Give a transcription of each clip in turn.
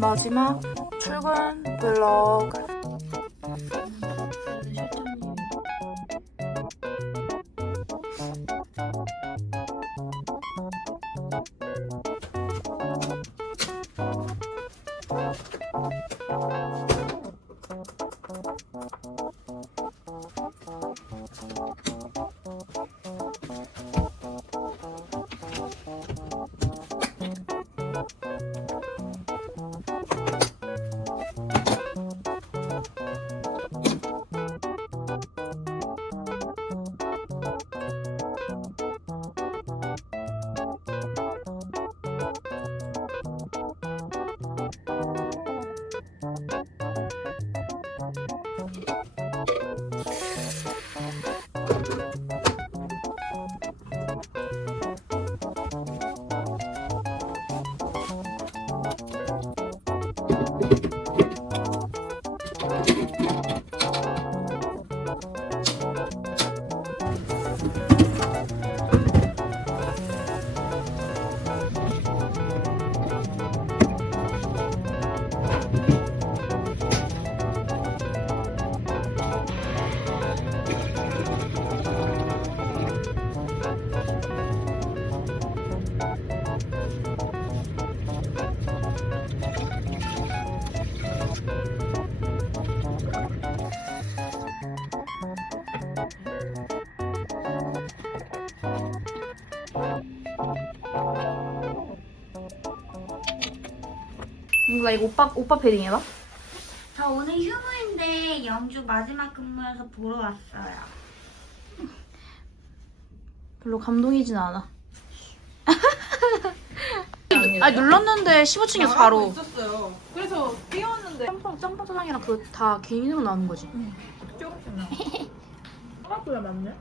마지막 출근 블 Ог. 나 이거 오빠 오빠 패딩이다. 저 오늘 휴무인데 영주 마지막 근무여서 보러 왔어요. 별로 감동이진 않아. 아 눌렀는데 15층에서 바로 있었어요. 그래서 뛰었는데 짬뽕 짬뽕 짜장이랑 그거 다 개인으로 나오는 거지. 조금씩 나. 생각보다 많네.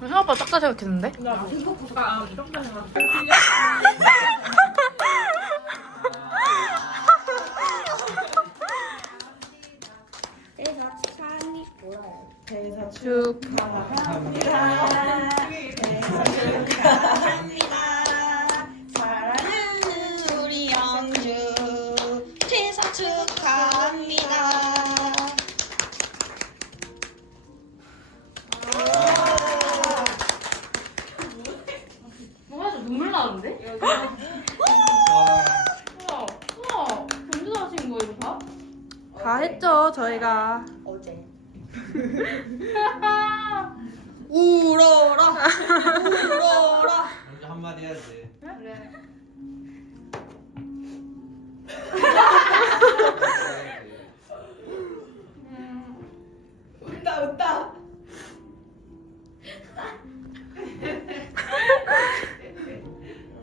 생각보다 작다 생각했는데. 나 이거 보가 이런다 생각. 대사 축. 사랑하는 우리 영주 퇴사 축하합니다. 뭔가 좀 눈물 나는데? 다 했죠 저희가. 어제. 울어라. 울어라. 먼저 한마디 해야지. 그래. 웃다 웃다.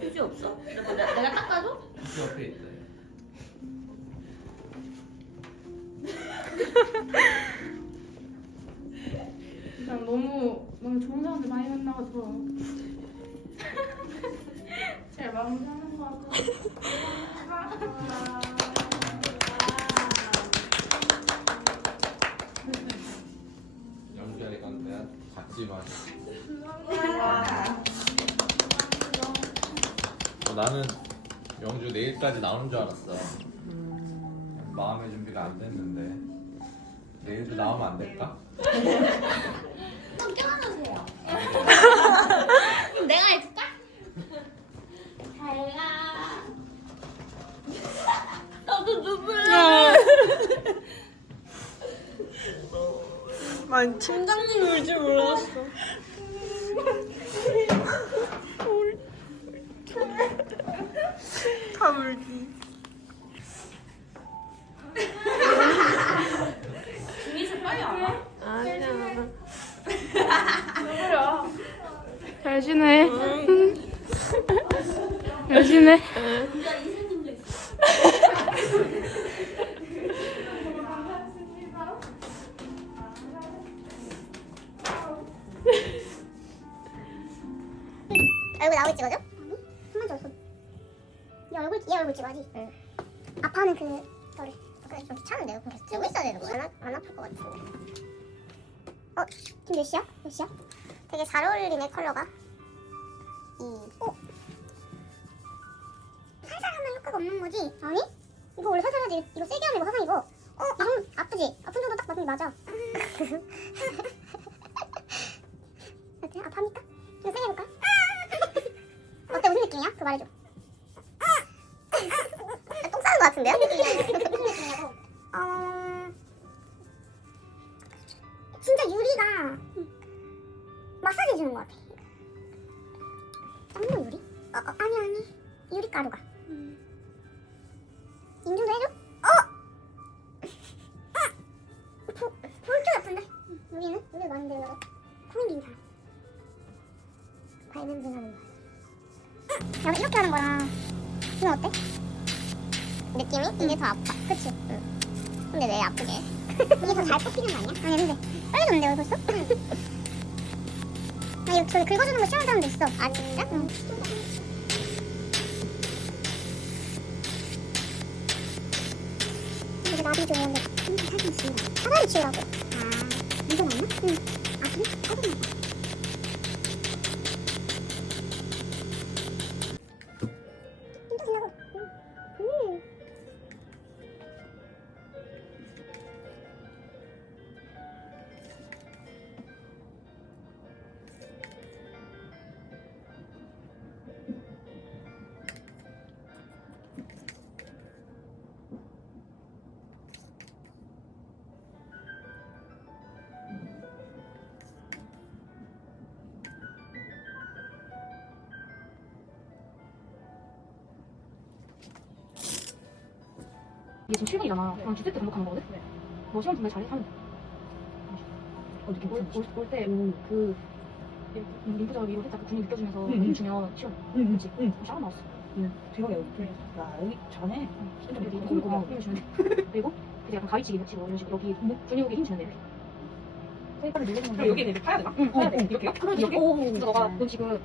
휴지 없어? 내가, 내가 닦아줘? 그 옆에 있다. 난 너무 너무 좋은 사람들 많이 만나가지고 거 같아. 영주야 이건 내가 갔지만. 어, 나는 영주 내일까지 나오는 줄 알았어. 마음의 준비가 안 됐는데 내일도 나오면 안 될까? 좀 껴안으세요. 내가. 나도 눈물 나. 난 팀장님 울줄 몰랐어. 다 울기. 잘 지내. 열심히 해. 얼굴 나오게 찍어줘? 아니 한번 더. 얼굴 이 얼굴 찍어야지. 응. 아파하는 그 거를. 그래 좀 귀찮은데 이거 계속 들고 있어야 되는 거야? 안, 안 아플 것 같은데. 어 지금 몇 시야? 몇 시야? 되게 잘 어울리네 컬러가. 이. 어? 효과가 없는 거지? 아니? 이거 원래 살살 하지. 이거 세게 하면 이거 사상 이거. 어, 이건 아프지? 아픈 정도 딱 맞으면 맞아. 어때? 아파합니까? 이거 세게 해볼까? 어때? 무슨 느낌이야? 그거 말해줘. 똥 싸는 거 같은데요? 무슨 느낌이냐고? 어... 진짜 유리가 마사지 해주는 것 같아. 짱구 유리? 어, 어, 아니 아니. 유리 가루가. 인중도 해줘? 어! 볼, 볼줄 아픈데? 여기는? 여기 많은데 왜 코인 괜찮아 발 냄새 나는 거야 여기 이렇게 하는 거랑 이건 어때? 느낌이? 이게 더 아파 그치? 응 근데 왜 아프게 해? 이게 더 잘 뽑히는 거 아니야? 아니 근데 빨개졌는데 여기 벌써? 아 이거 저기 긁어주는 거 싫어하는 사람도 있어 아 진짜? 응 근데 사진 지우라 사다리 지우라고 아 이거 맞나? 응. 아 그래? 사진 맞다. 이게 지금 7분이잖아. 그럼 주택 때 등록한 거거든? 너 시험 분배 잘해 하면 돼. 어, 느낌 올때그 림프절 위로 살짝 그 근육 느껴지면서 응, 응. 멈추면 시원. 응, 그렇지. 응. 샤워 나왔어. 대박이야. 나 여기 전에 진짜 여기 콩고 힘을 주면 돼. 그리고 이제 약간 가위치기 같이 이런 식으로 여기 근육에 힘 주면 돼. 누르는 그럼 여기 이렇게 파야 되나? 응, 해야 돼. 어, 이렇게요? 그러지. 이렇게. 오, 그래서 너가 너 지금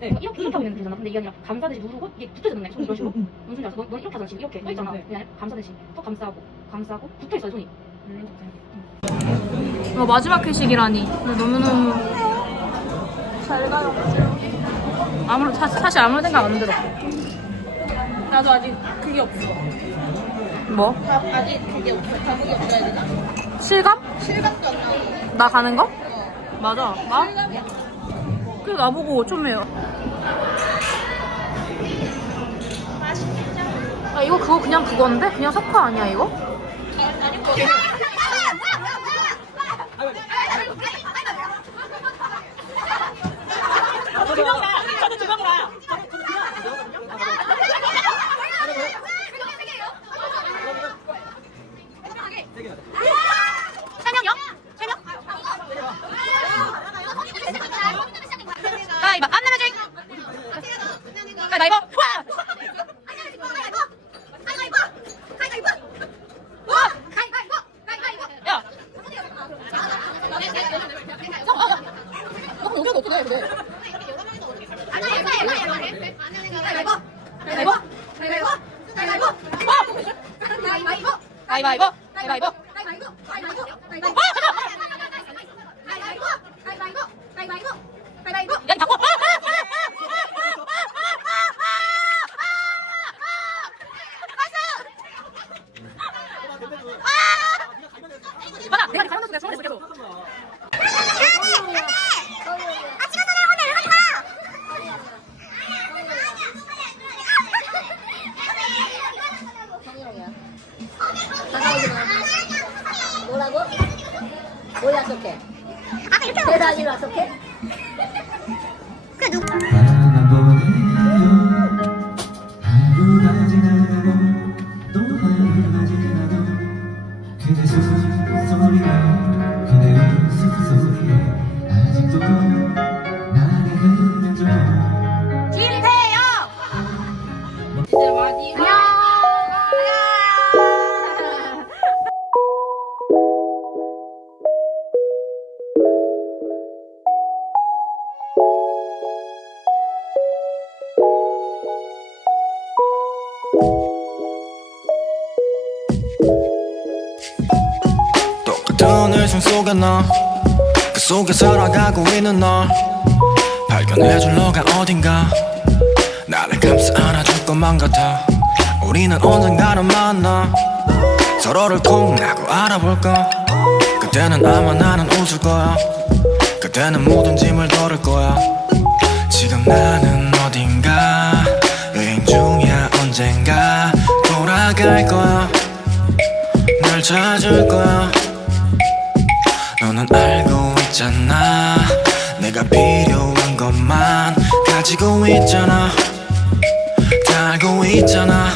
네. 이렇게 이렇게 하고 있는 되잖아. 근데 이게 아니라 감싸듯이 누르고 이게 붙어져 있는 손 이런 식으로. 응, 무슨 줄 알았어? 넌, 넌 이렇게 하잖아. 지금 이렇게 서 있잖아. 네. 그냥 감싸듯이 또 감싸고 감싸고 붙어 있어요 손이. 어, 마지막 회식이라니. 너무너무. 잘 가요. 아무, 사, 사실 아무 생각 안 들어. 나도 아직 그게 없어. 뭐? 아직 그게 없어. 가격이 없어야 되나? 실감? 실감도 안 나고. 나 가는 거? 맞아. 나? 그래, 나 보고 좀 해요. 아, 이거 그거 그냥 그건데? 그냥 석화 아니야, 이거? 가위바, 안 내면 줄! 가위바위보! 와! 야! 너 여기가 어떻게 해, 근데? 가위바위보! 가위바위보! 가위바위보! 야, 바꿔! 맞아, 내가 가는 순간 손을 계속. 뭐라고? 너그 속에 살아가고 있는 널 발견해줄 너가 어딘가? 나를 감싸 안아줄 것만 같아. 우리는 언젠가는 만나. 서로를 콩 하고 알아볼까? 그때는 아마 나는 웃을 거야. 그때는 모든 짐을 덜을 거야. 지금 나는 어딘가? 여행 중이야 언젠가? 돌아갈 거야. 널 찾을 거야 너는 알고 있잖아. 내가 필요한 것만 가지고 있잖아. 다 알고 있잖아